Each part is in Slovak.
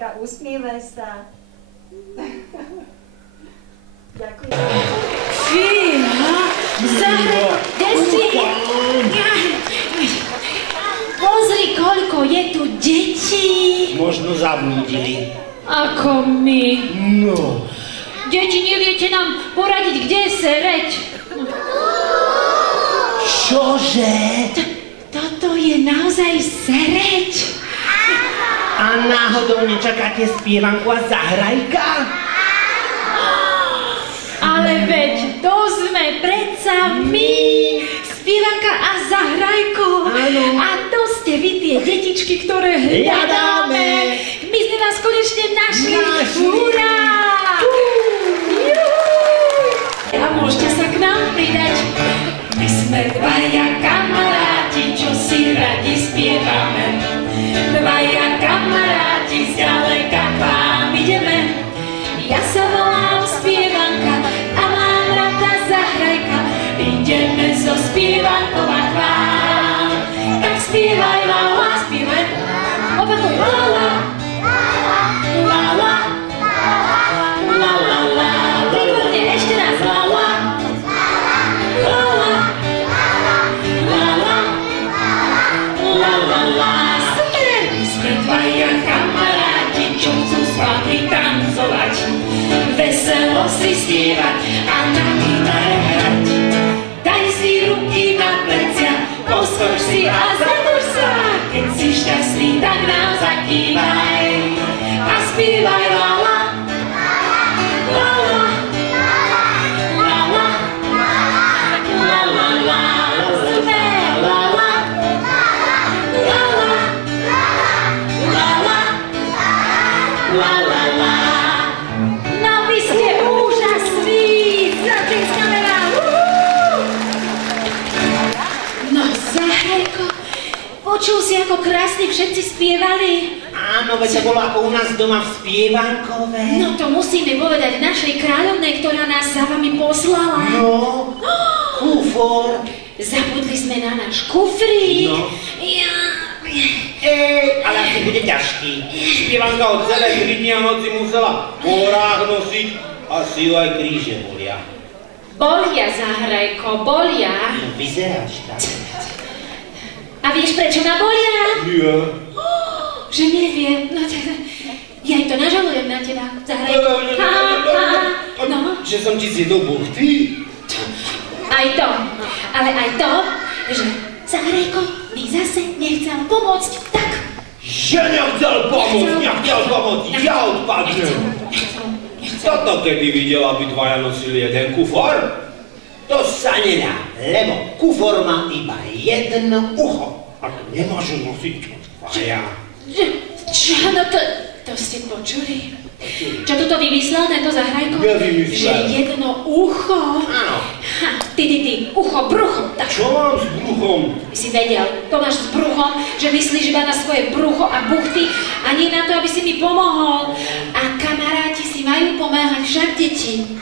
Zahrajka, usmievaj sa. Ďakujem. Fíha, Zahrajko, kde si? Pozri, koľko je tu detí. Možno zablúdili. Ako my. No. Deti, neviete nám poradiť, kde je sereď? Čože? Toto je naozaj sereď. A náhodou nečakáte spievanku a Zahrajka? Ale veď to sme predsa my, spievanka a Zahrajko. Áno. A to ste vy tie detičky, ktoré hľadáme. My sme vás konečne našli. Hurá! A môžete sa k nám pridať. My sme dvaja kamaráti, čo si radi spievame. Dvaja kamaráti, zďaleka k vám ideme. Ja sa volám spievanka a mám rada Zahrajka. Ideme so spievankou a k vám. Tak spievaj, lala, spievaj. Opakuj, lala. Lala. Lala, lala. Výborne, ešte raz, lala. Lala. Lala. Lala, lala. Super! My sme dvaja kamaráti, čo chcú s vami tancovať. Veselo si spievať a na gitare hrať. Daj si ruky na plecia, poskoč si a zadrž sa. Keď si šťastný, tak nám zakývaj a spievaj lala. Lala. Lala. Lala, lala. Super, lala. Lala. Lala. Lala, lala. No vy ste úžasní. Zatlieskame vám. No Zahrajko, počul si, ako krásne všetci spievali? Áno, veď to bolo ako u nás doma v spievankove. No to musíme povedať našej kráľovnej, ktorá nás za vami poslala. No, kufor. Zabudli sme na náš kufrík. No. Ja... Ale asi bude ťažký. Spievanka od celé 3 dni a noci musela v horách nosiť a si ju aj kríže bolia. Bolia, Zahrajko, bolia. No, vyzeráš tak. A vieš, prečo ma bolia? Ja. Že neviem. No, ja aj to nažalujem na teba, Zahrajko. No. Že som ti zjedol buchty? Aj to. Ale aj to, že Zahrajko mi zase nechcel pomôcť, tak. Že nechcel pomôcť, ja odpadnem. Toto kedy videl, aby dvaja nosili jeden kufor? To sa nedá, lebo kufor má iba jedno ucho. A nemôžu nosiť dvaja. Čo? No to ste počuli? Čo toto vymyslel tento Zahrajko? Nevymyslel. Že jedno ucho. Áno. Ha, ty, ucho, brucho. Tak. Čo mám s bruchom? By si vedel, to máš s bruchom, že myslíš iba na svoje brucho a buchty a nie na to, aby si mi pomohol. A kamaráti si majú pomáhať, však deti.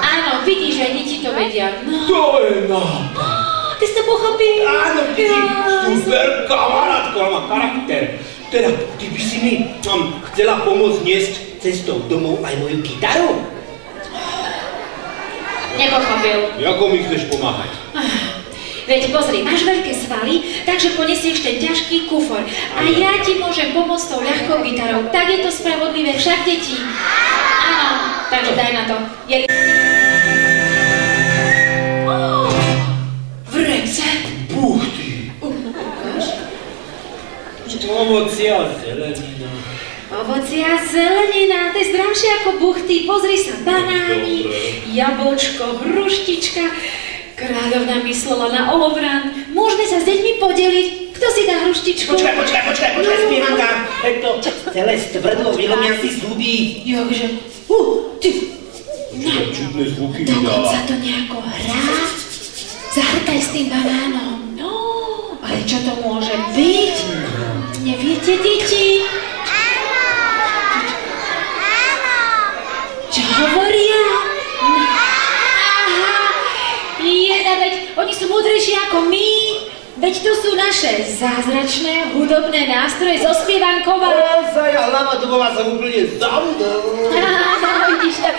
Áno, vidíš, aj deti to vedia. No. To je nápad. Ty si to pochopil? Áno, ty si super kamarátko, ale má charakter. Teda, ty by si mi chcela pomôcť niesť cestou domov aj moju gitaru? Nepochopil. Ako mi chceš pomáhať? Veď pozri, máš veľké svaly, takže ponesieš ten ťažký kufor. A ja ti môžem pomôcť tou ľahkou gitarou. Tak je to spravodlivé, však deti. Áno, takže daj na to. Vrece. Buchty. Ovocie a zelenina. Ovocie a zelenina, to je zdravšie ako buchty. Pozri sa, banány, jablčko, hruštička. Kráľovna myslela na olovran. Môžeme sa s deťmi podeliť. Kto si dá hruštičku? Počkaj, spievanka. To celé stvrdlo, vylomia si zuby. Jokže? Ty. No, čudné zvuky vydala. dokonca to nejako hrá. Zahrkaj s tým banánom. No, ale čo to môže byť? Neviete, deti? Čo hovoria? Aha, veď oni sú múdrejší ako my. Veď tu sú naše zázračné hudobné nástroje zo spievankova. Ja hlava dubová som úplne zabudol. Vidíš to?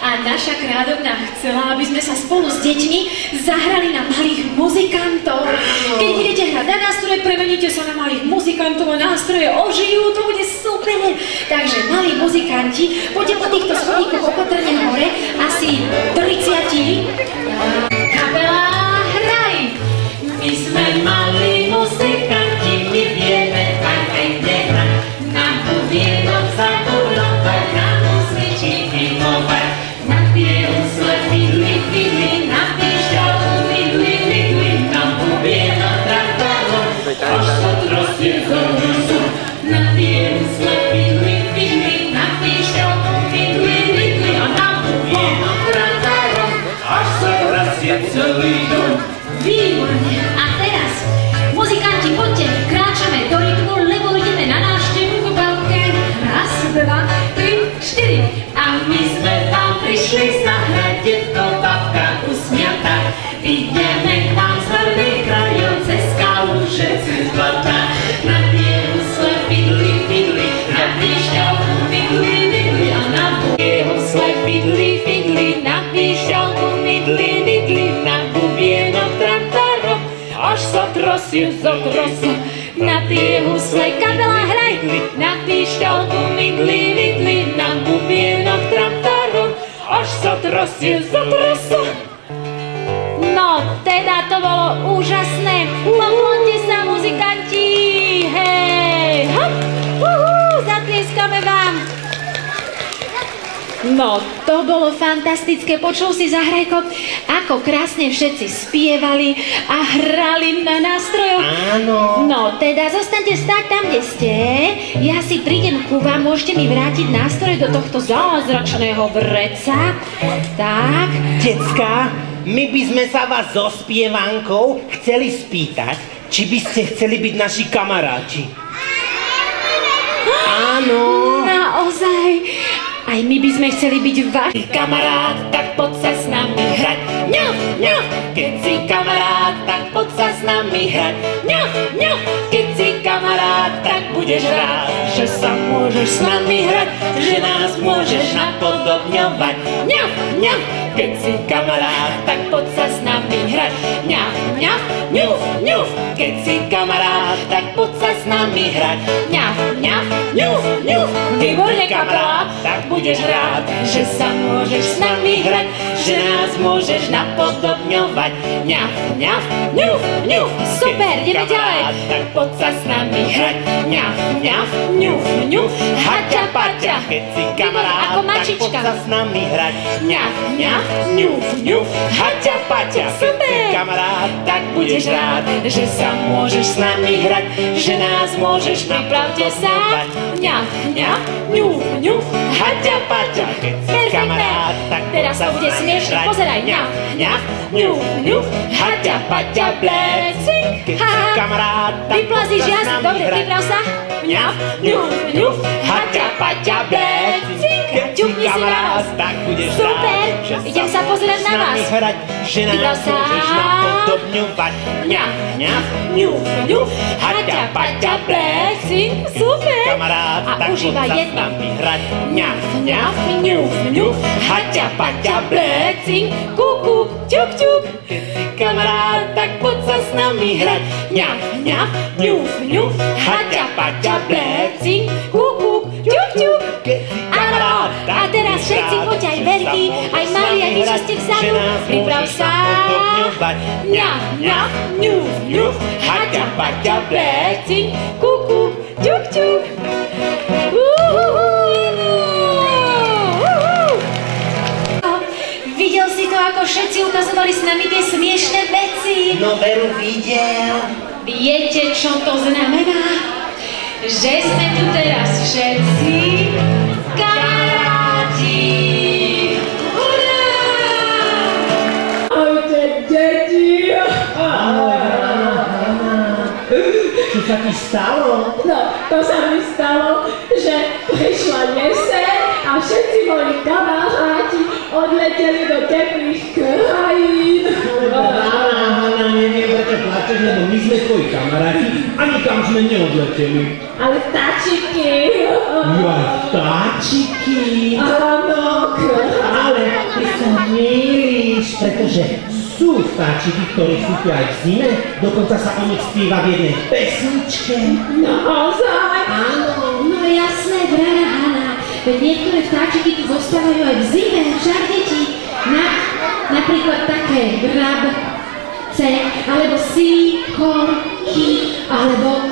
A naša kráľovna chcela, aby sme sa spolu s deťmi zahrali na malých muzikantov. Keď budete hrať na nástroje, premeníte sa na malých muzikantov a nástroje ožijú, to bude super. Takže malí muzikanti, poďte po týchto schodíkoch opatrne hore, asi 30. Kapela, hraj! My sme malí muzikanti, my vieme aj kde hrať. Nám tu vienok zabudovať, nám musíči milovať. Na tie úsle fidli, fidli, na píšťalku fidli, fidli, nám tu vienok traktárom, až sa trostie zorosu. Na tie úsle fidli, fidli, na píšťalku fidli, fidli, a nám tu vienok traktárom, až sa trostie celý dom. Výborne. A teraz, muzikanti, poďte, kráčame do rytmu, lebo ideme na návštevu v Babke. Raz, dva, tri, štyri. A my sme vám prišli zahrať, detko, babka usmiatá. Ideme k vám z veľkých krajov, cez kaluže, cez blata. Na tie úsle fidli, fidli, na píšťalku fidli, fidli, a na tie úsle fidli, fidli, na píšťalku fidli, fidli, na bubienok traktárom, až sa trosie z okrosu. Na tie husle kapela hraj, na píšťalku fidli, fidli, na bubienok traktárom, až sa trosie z okrosu. No, teda to bolo úžasné. Poklonte sa, muzikanti. Hej, hop, zatlieskame vám. No, to bolo fantastické. Počul si, Zahrajko, ako krásne všetci spievali a hrali na nástrojoch? Áno. No, teda zostaňte stáť tam, kde ste. Ja si prídem ku vám, môžete mi vrátiť nástroj do tohto zázračného vreca. Tak. Decka, my by sme sa vás so spievankou chceli spýtať, či by ste chceli byť naši kamaráti. Áno. Naozaj. Aj my by sme chceli byť váš Kamarát, tak poď sa s nami hrať. Ňaf, ňaf, keď si kamarát, tak poď sa s nami hrať. Ňaf, ňaf, keď si kamarát, tak budeš rád, že sa môžeš s nami hrať, že nás môžeš napodobňovať. Ňaf, ňaf, keď si kamarát, tak poď sa s nami hrať. Ňaf, ňaf, ňuf, ňuf, keď si kamarát, tak poď sa s nami hrať. Ňaf, ňaf, ňuf, ňuf, Výborne, kamarát, tak budeš rád, že sa môžeš s nami hrať, že nás môžeš napodobňovať. Ňaf, ňaf, ňuf, ňuf. Super, ideme ďalej. Tak poď sa s nami hrať. Ňaf, ňaf, ňuf, ňuf. Haťa, paťa. Keď si kamarát, ako tak mačička. poď sa s nami hrať. Ňaf, ňaf, ňuf, ňuf. Haťa, paťa. Keď si kamarát, tak budeš rád, že sa môžeš s nami hrať, že nás môžeš napodobňovať. Ňaf, ňaf, ňuf, ňuf. Haťa, paťa. Keď si kamarát, tak poď Teraz sa to bude s nami smiešne, hrať. pozeraj. Ňaf, ňaf, ňuf, ňuf. Haťa, paťa, blesing. Keď si kamarát, tak Vypla si poď sa s žiaz, nami dobre, hrať. vypral sa. Ňaf, ňuf, ňuf. Haťa, paťa, blesing. Keď si Ťukni si kamarát, nás. tak budeš Super, rád, že idem sa pozerať na s nami vás. hrať, že Vypral nás sa. môžeš napodobňovať. Ňaf, ňaf, ňuf, ňuf. Haťa, paťa, blesing. Super. Kamarát, A tak poď užívaj sa s jedno. nami hrať. Ňaf, ňaf, ňuf, ňuf. Haťa, paťa, blesing. Kuku, ťuk, ťuk. Keď si kamarát, tak poď sa s nami hrať. Ňaf, ňaf, ňuf, ňuf. Haťa, paťa, blesing. Kuku, ťuk, ťuk. Keď si kamarát, Áno, tak a teraz budeš všetci rád, poďte, aj že Verky, sa aj môžeš Mária, s nami vy, čo hrať, ste že vzadu, nás priprav môžeš sa. napodobňovať. Ňaf, ňaf, ňuf, ňuf. Haťa, paťa, blesing. Kuku, ťuk, ťuk. Videl si to, ako všetci ukazovali s nami tie smiešné veci? No veru videl. Viete, čo to znamená? Že sme tu teraz všetci kamaráti. Hurá! Ahojte, deti! Čo sa ti stalo? No, to sa mi stalo, že prišla jeseň a všetci moji kamaráti odleteli do teplých krajín. Hanna, neviem, prečo plačeš, lebo my sme tu tvoji kamaráti a nikam sme neodleteli. Ale vtáčiky. Jaj, vtáčiky. Áno, Ale ty sa mýliš, pretože sú vtáčiky, ktorí súpia aj v zime, dokonca sa o nich spieva v jednej pesničke. naozaj. Áno, no jasné, drahá Hana. Veď niektoré vtáčiky tu zostávajú aj v zime, však deti. Napríklad také vrabce, alebo síkorky, alebo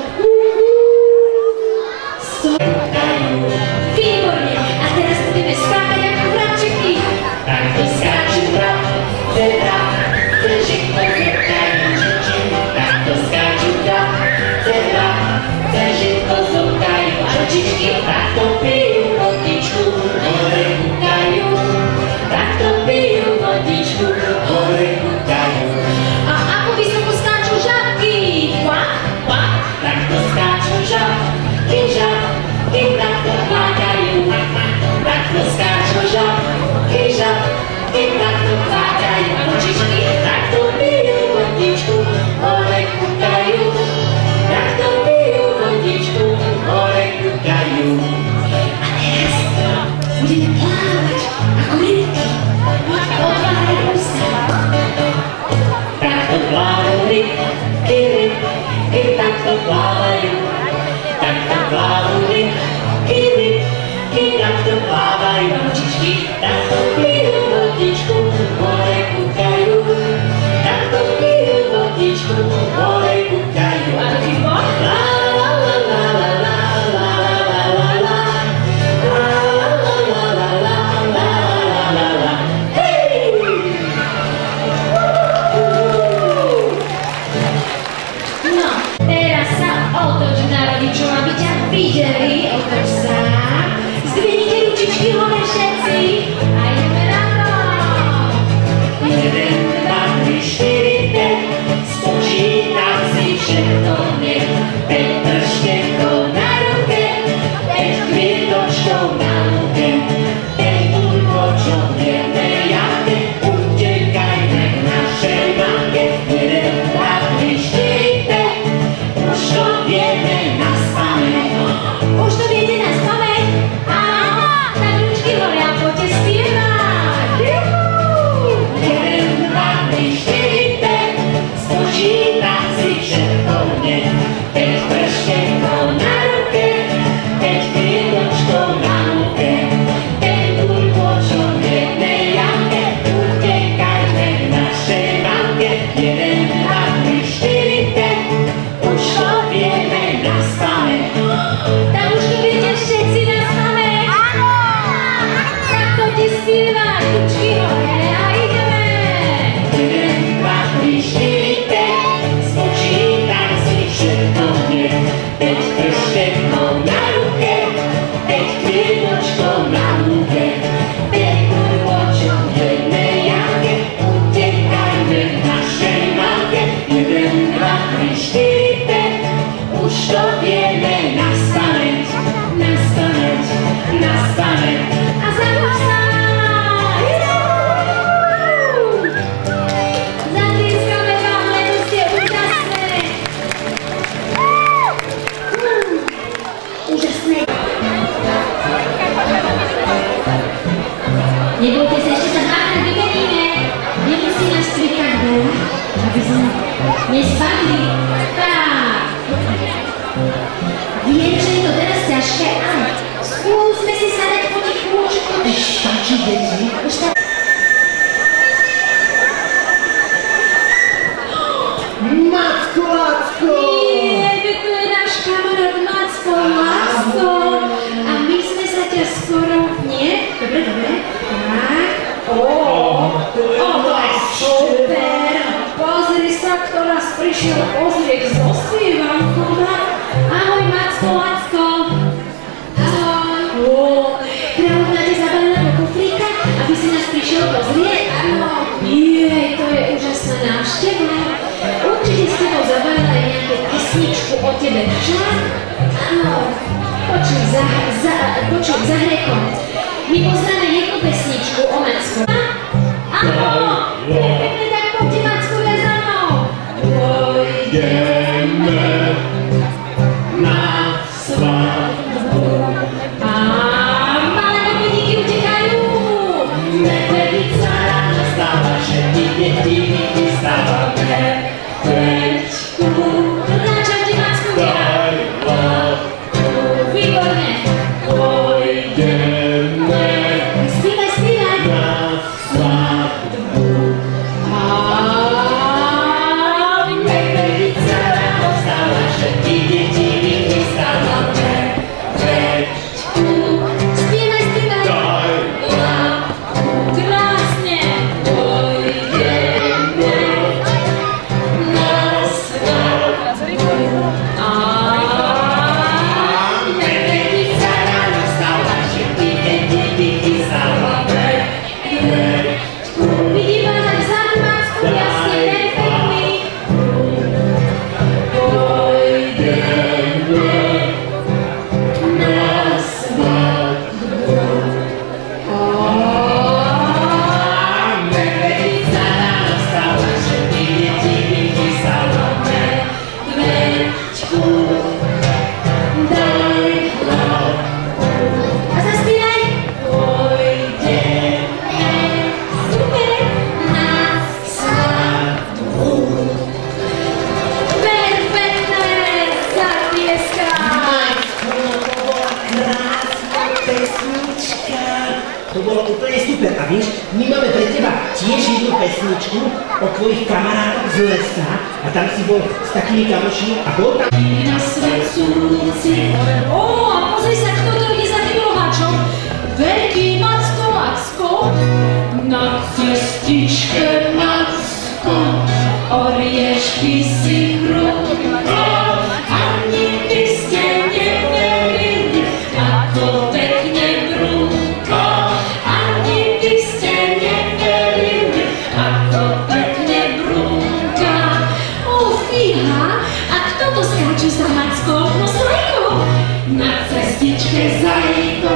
výborne, a teraz budeme skákať ako vrabčeky. Takto skáču vrabce, vrabce, žitko zobkajú čiči. Takto skáču vrabce, vrabce, žitko zobkajú čičičky. Takto pijú vodičku, hore kúkajú. Takto pijú vodičku, hore kúkajú. A ako vysoko skáču žabky? Kvak, kvak. Takto skáču žabky, žabky, takto kvákajú. Takto skáču žabky, žabky, takto kvákajú. Čičky, takto pijú vodičku, hore kúkajú. Takto pijú vodičku, hore kúkajú. A teraz budeme plávať ako rybky. Otváraj ústa. Takto plávajú rybky, rybky, takto plávajú. Takto plávajú rybky, rybky, takto plávajú. Čičky, takto pijú vodičku, hore kúkajú. Takto pijú vodičku, hore kúkajú. A taký bok? La la la la la la la la la la. La la la la la la la la la. Hej! No, teraz sa otoč na rodičov, aby ťa videli. Otoč sa. Zdvihnite ručičky hore všetci. A ideme na to. 1, 2, 3, 4, 5, spočítam si všetko hneď. 5 prštekov na ruke, 5 kvietočkov na lúke, 5 úrkočov v jednej jamke, utekajme k našej mamke. 1, 2, 3, 4, 5, už to vieme na spamäť. Už to viete na spamäť? Áno, tak ručky hore a poďte spievať. Juhu! 1, 2, 3, 4, 5, spočítam si všetko hneď. 5 prštekov na ruke, 5 kvietočkov na lúke, 5 úrkočov v jednej jamke, utekajme k našej mamke. 1, 2, 3, 4, 5, už to vieme na spamäť. Tak už to viete všetci na spamäť? Áno! Tak poďte spievať, ručky hore a ideme. 1, 2, 3, 4, 5, spočítam si všetko hneď. 5 prštekov na ruke, 5 kvietočkov na lúke, 5 úrkočov v jednej jamke, utekajme k našej mamke. 1, 2, 3, 4, 5, už to vieme na spamäť, na spamäť, na spamäť. A zahlasaj! Zatlieskame vám, lebo ste úžasné! Úžasné! Nebojte sa, ešte sa dvakrát vymeníme. Nemusí nás cvikať veľa, aby sme nespadli. Tak. Viem, že je to teraz ťažké, ale skúsme si sadať potichúčko. Stačí, deti. Už tak. Macko, Lacko! Nie, veď to je náš kamarát Macko, Lacko. A my sme sa ťa skoro... Nie? Dobre, dobre. Tak. To je Super. Pozri sa, kto nás prišiel pozrieť so spievankou. Ahoj, Macko, Lacko. Ahoj. Kráľovna ťa zabalila do kufríka, aby si nás prišiel pozrieť? Áno. Nie, to je úžasná návšteva. Určite s tebou zabalila aj nejakú pesničku o tebe, však? Áno. Počuj, Zahreko. My poznáme jednu pesničku o Macko. Áno, to je pekné, tak poďte, Macko, za mnou. Pôjdem To bolo úplne super. A vieš, my máme pre teba tiež jednu pesničku o tvojich kamarátoch z lesa. A tam si bol s takými kamošmi a bol tam... Na svet súci. Ó, a pozri sa, kto to ide za tým roháčom. Veľký Macko. Na cestičke Macko. Oriešky si chrupal. Ani by ste neverili, ako pekne brúkal. Ani by ste neverili, ako pekne brúkal. Ó, fíha, a kto to skáče za Mackou? No Zajko. Na cestičke Zajko,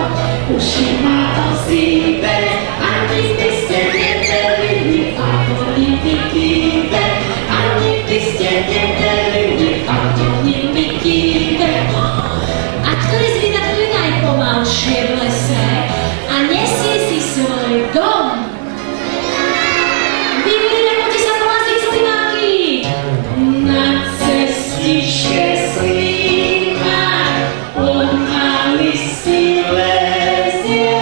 uši má ozýve. Ani by ste neverili, ako nimi kýve. Ani by ste neverili, ako nimi kýve. A ktorý zvýdatuje najpomalšie v lese a nesie si svoj dom? Vyvili, ako ti sa hlasí slimáky. Na cestičke slíma, pomaly si lezie.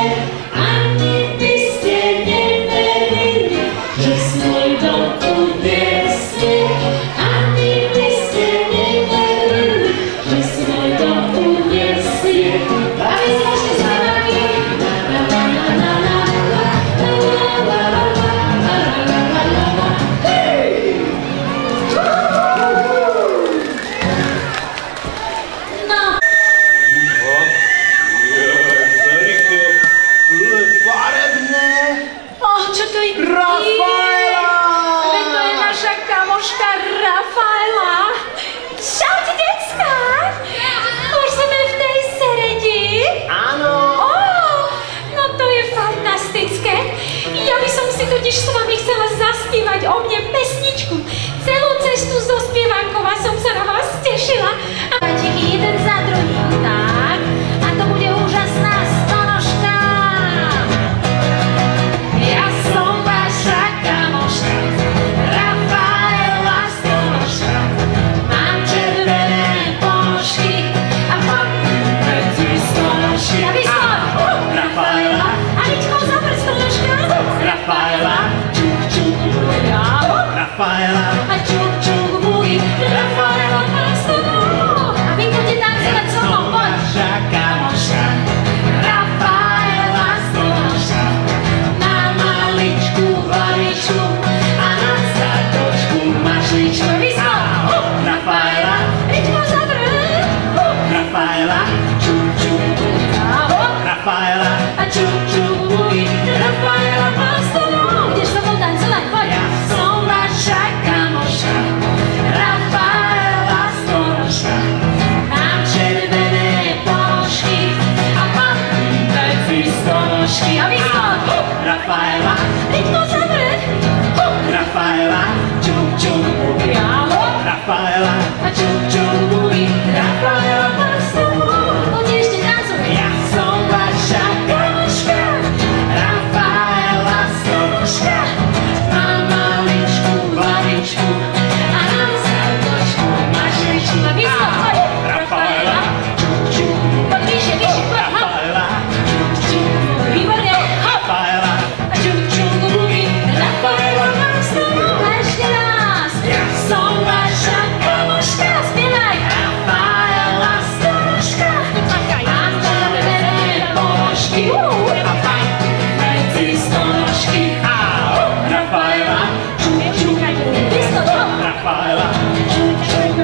Ani by ste neverili, že svoj dom uniesie. Ani by ste neverili, že svoj dom uniesie. A vy si môžete slimáky. No. Zrike, farebné. Čo to je? Rafaela! Veď to je naša kamoška Rafaela. Čaute, decka! Už sme v tej Seredi. Áno. No to je fantastické. Ja by som si totiž s vami chcela zaspievať o mne pesničku. Celú cestu zo spievankova som sa na vás tešila. A páčiky jeden za druhým, tak. A to bude úžasná stonožka. Ja som vaša kamoška, Rafaela stonožka. Mám červené ponožky a mám medzi stonožky. A vy Rafaela, a Ličko, zapr stonožka. Rafaela, Čuk, čuk, ja. Rafaela, A čuk, čuk, bugy, Rafaela má stonožku. A vy budete tancovať so mnou, poď. naša kamoška. Rafaela stonožka. Má maličkú hlavičku a na zátočku mašličku. Vyslo. Rafaela, Ličko, zapr. Rafaela, čuk, čuk, Rafaela, A čuk, čuk, bugy, Rafaela má stonožku. Ideš so mnou tancovať, poď. ja som vaša kamoška. Rafaela stonožka. Mám červené ponožky a mám medzi stonožky. A vyslo. Rafaela, Ličko, zapr. Rafaela, čuk, čuk, bugy. Rafaela, A čuk, čuk, bugy, Rafaela má stonožku. Poďte ešte tancovať. ja som vaša kamoška. Rafaela stonožka. Mám maličkú hlavičku a na zátočku mašličku. A vyslo, poď. Rafaela, čuk, čuk, Poď vyššie, vyššie, poď. Hop. Rafaela, čuk, čuk, Výborne. Hop. Rafaela, A čuk, čuk, bugy, Rafaela má stonožku. A ešte raz. ja som vaša kamoška. Spievaj. Rafaela stonožka. Mám červené ponožky a fajn medzi stonožky. Rafaela, čuk, čuk, Vyslo, hop. Rafaela, čuk, čuk,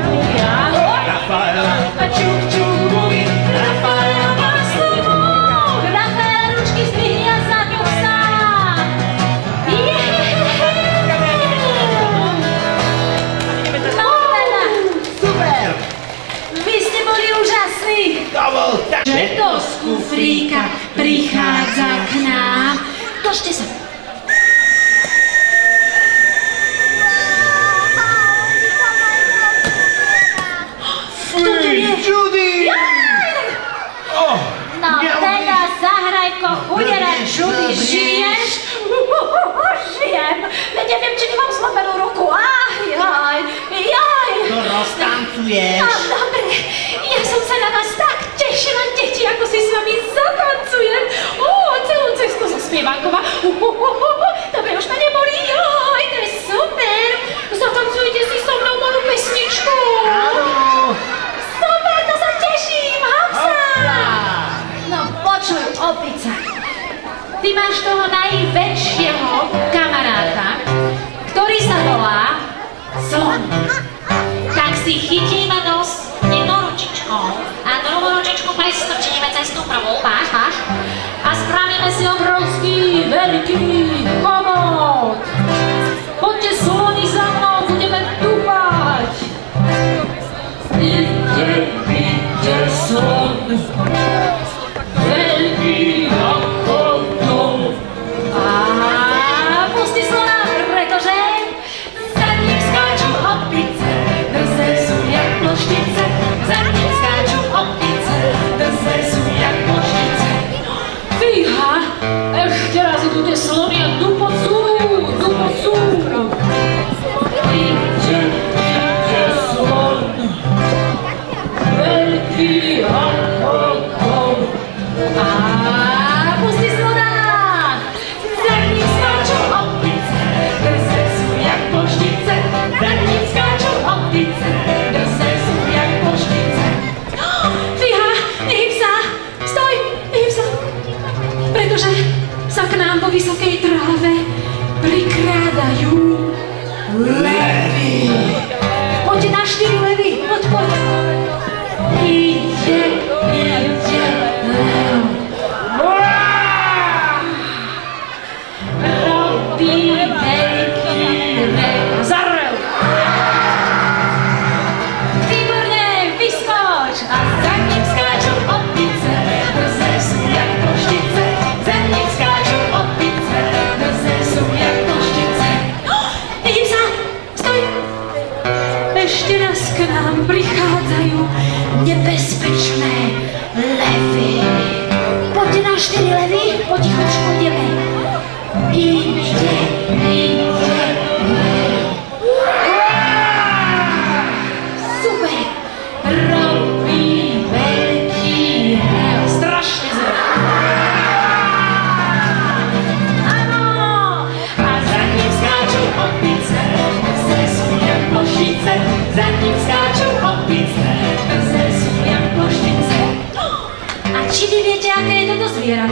Rafaela, A čuk, čuk, bugy, Rafaela má stonožku. Rafaela, ručky zdvihni a za ňou stáň. No teda, Super. vy ste boli úžasní. To bol tak. Že to z kufríka prichádza k nám. Držte sa. Judy! No teda, zahrajko, chudera, Judy, žiješ? Žijem. Ja neviem, či nemám zlomenú ruku. Jaj. To roztancuješ. No dobre, ja som sa na vás tak tešila, deti, ako si s vami zatancujem. Celú cestu zo ty máš toho najväčšieho kamaráta, ktorý sa volá Slon. Tak si chytíme nos jednou ručičkou a druhú ručičku pristrčíme cez tú prvú, máš, a spravíme si obrovský, veľký komód. Poďte sloni za mnou, budeme dúpať. Ide slon, veľký ako dom. A pusti slona, pretože za ním skáču opice, drze sú jak ploštice, za ním skáču opice, drze sú jak ploštice. Fíha, ešte raz idú tie slony a dupocú. Ide slon, veľký ako dom. A pusti slona, za ním skáču opice, drze sú jak ploštice, za ním skáču opice, drze sú jak ploštice. Fíha, nehyb sa, stoj, nehyb sa, pretože sa k nám po vysokej tráve prikrádajú levy. Poďte na 4 levy, poď. Ide lev. Robí veľký lev. Zarel. Výborne, vyskoč. A za ním skáču opice, drze sú jak ploštice, za ním skáču opice, drze sú jak ploštice. Nehyb sa, stoj. Ešte raz k nám prichádzajú nebezpečné levy. Poďte na 4 levy, potichočku ideme. Ide lev. Super, robí veľký lev, strašne zle. Áno, a za ním skáču opice, drze sú jak ploštice, za ním skáču opice, drze sú jak ploštice. A či vy viete, aké je toto zviera?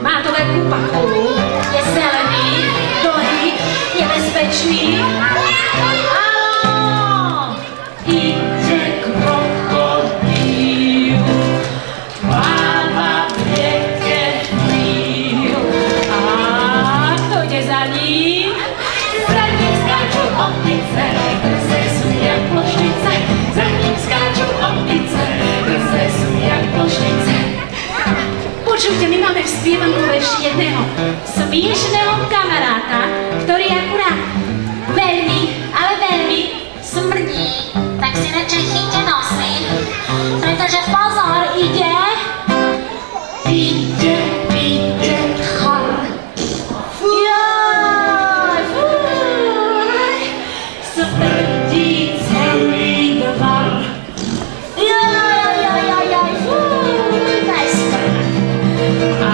Má to veľkú pachu, je zelený, dlhý, nebezpečný. Áno, ide krokodíl, máva v rieke Níl. A kto ide za ním? Za ním skáču opice, drze sú jak ploštice, za ním skáču opice, drze sú jak ploštice. Počujte, my máme v spievanku ešte jedného smiešného kamaráta, ktorý akurát veľmi, ale veľmi smrdí. Tak si radšej chyťte nosy, pretože pozor, ide tchor. Jaj, fúj, smrdí celý dvor. Jaj, fúj, daj smrť. A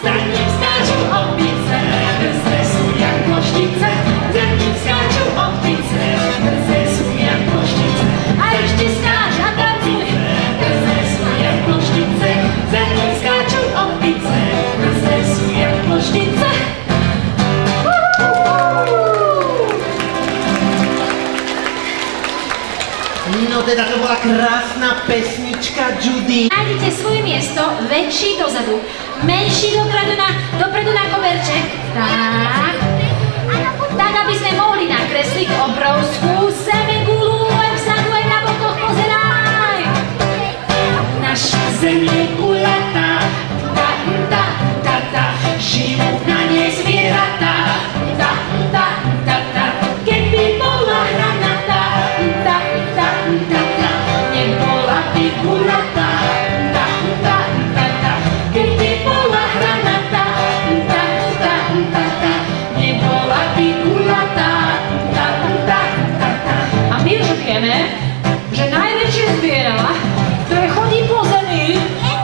za ním skáču opice, drze sú jak ploštice, za ním skáču opice, drze sú jak ploštice. A ešte skáč a tancuj, drze sú jak ploštice, za ním skáču opice, drze sú jak ploštice. No teda to bola krásna pesnička, Judy. Nájdete svoje miesto, väčší dozadu, menší dopredu na koberček. Tak. Tak, aby sme mohli nakresliť obrovskú zemegulu. Aj vzadu, aj na bokoch, pozeraj. Naša zem je gulatá, žijú na nej zvieratá. Keby bola hranatá, nebola by gulatá. Keby bola hranatá, nebola by gulatá. A my už vieme, že najväčšie zviera, ktoré chodí po zemi, je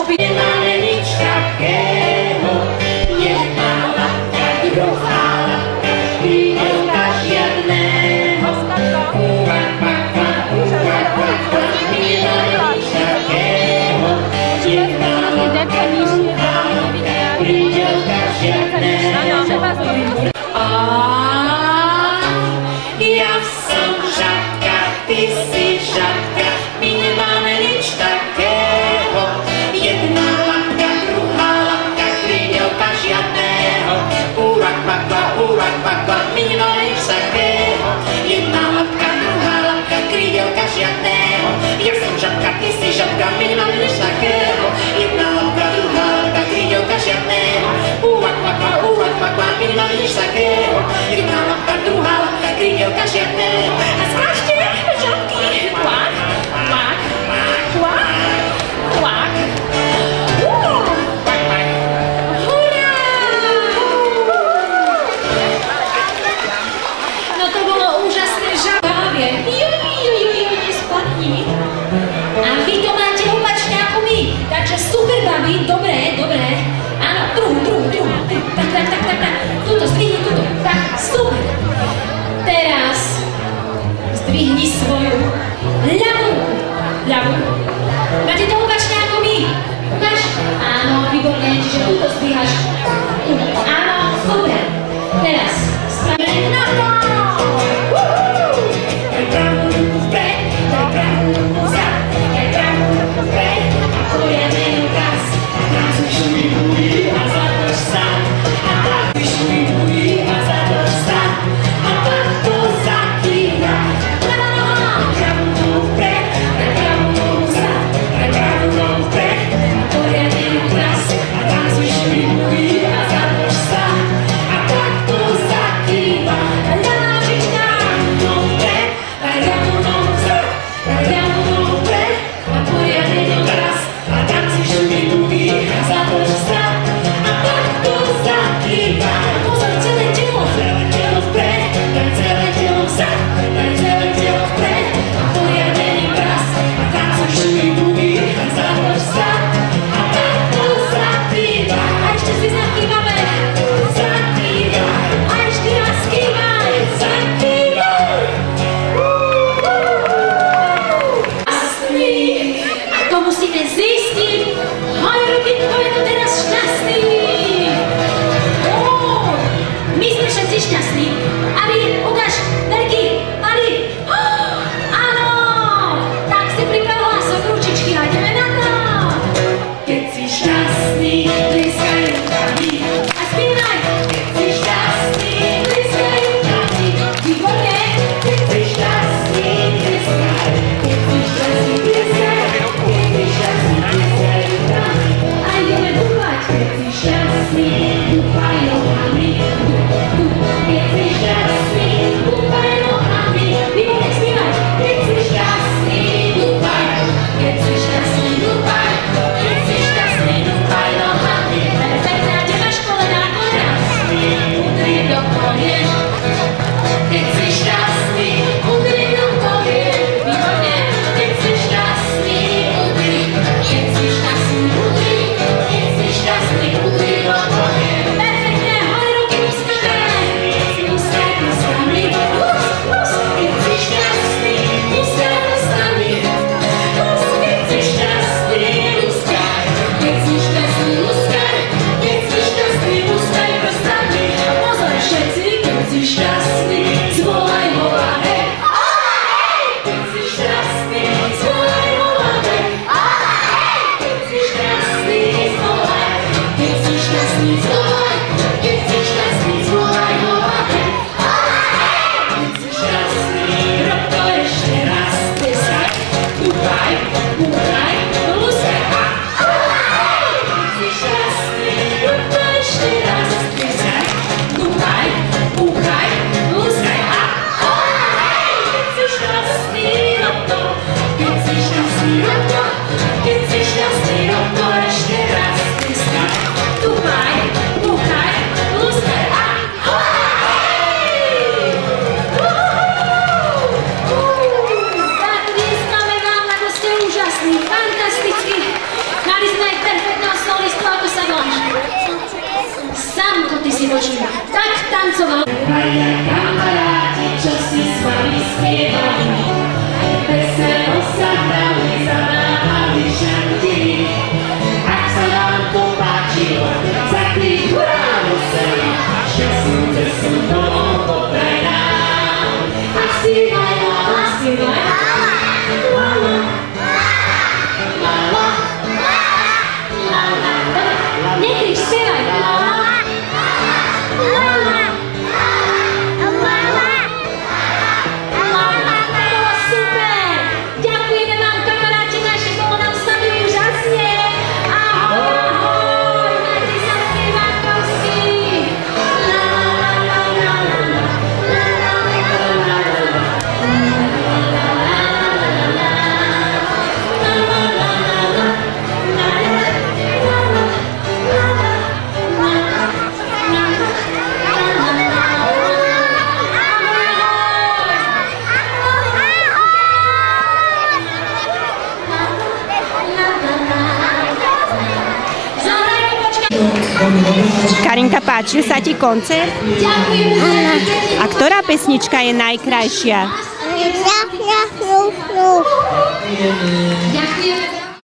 obi... Nemáme nič takého, jedna lapka, druhá lapka, prídelka žiadného. Uva, pakva, my nemáme nič takého, jedna lapka, druhá lapka, prídelka žiadného. Ja som žabka, ty si žabka, my nemáme nič takého. Jedna lapka, druhá lapka, krydelka žiadného. Urak, pakva, my nemáme nič takého. Jedna lapka, druhá lapka, krydelka žiadného. Ja som žabka, ty si žabka, my nemáme nič takého. Jedna lapka, druhá lapka, krydelka žiadného. Urak, pakva, my nemáme nič takého. Jedna lapka, druhá lapka, krydelka žiadného. A skrášte, žabky, kvak, kvak, kvak, kvak. Hurá! No to bolo úžasné žabávie. Nespadni. A vy to máte opačne ako my. Takže super, babi, dobre. Áno, druhú. Tak. Tuto, zdvihni tuto. Tak, super. Teraz zdvihni svoju ľavú. Máte to opačne ako my. Máš? Áno, výborne, čiže túto zdvíhaš. Áno, super. Teraz spravíme na to. Daj pravú ruku vpred, daj pravú ruku vzad, daj pravú ruku vpred a poriadny ukaz. A tak zvyšuj budy a zadlož sa. A tak zvyšuj budy a zadlož sa. A tak to zakýva. Daj pravú ruku vpred, daj pravú ruku vzad, daj pravú dvaja kamaráti, čo si s vami spievali. Veselo sa hrali, zaváhali, šantili. Ak sa vám to páčilo, zakrík hurá museli, šťastnúce sú to popraj nám. A spievaj nám, a spievaj nám. Nekrič, spievaj. Bolo super. Ďakujeme vám, kamaráti naši, bolo nám s vami úžasne. Ahoj, ahoj, majte sa spievakovsky. Karinka, páčil sa ti koncert? A ktorá pesnička je najkrajšia? Ďakujeme.